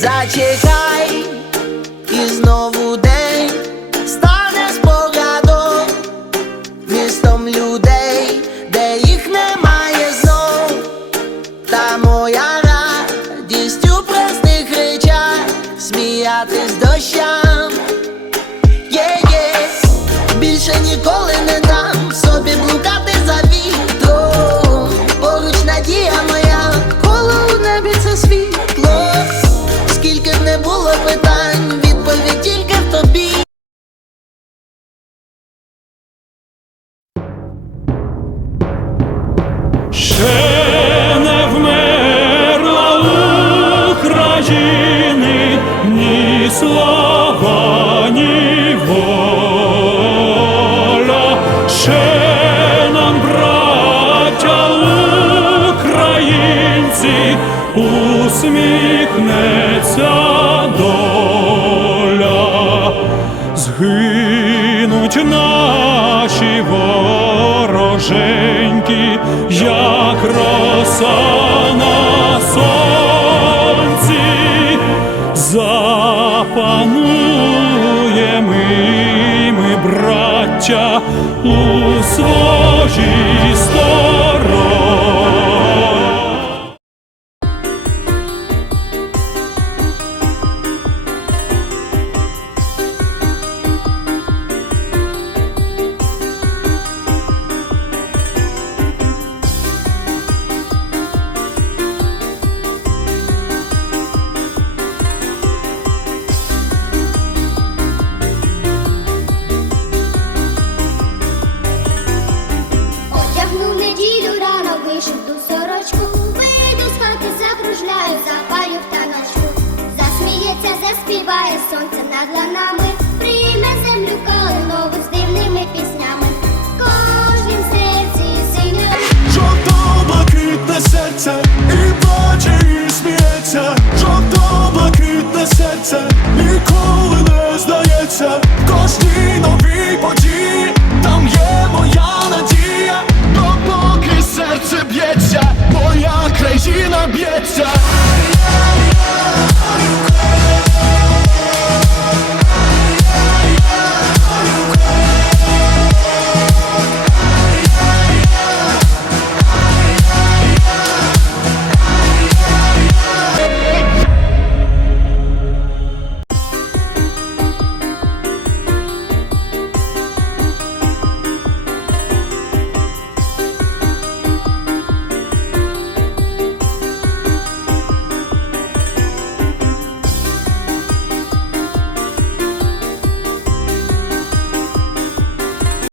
Зачекай, і знову день стане спогадом містом людей, де їх немає знов. Та моя радість у простих речах сміятись дощам. Є-є, більше ніколи не дам собі блукати Ще не вмерла України ні слава, ні воля. Ще нам, браття українці, усміхнеться доля. Згинуть як роса на сонці, запануємо і ми, браття, у своїй стороні. події, там є моя надія, допоки серце б'ється, моя країна б'ється.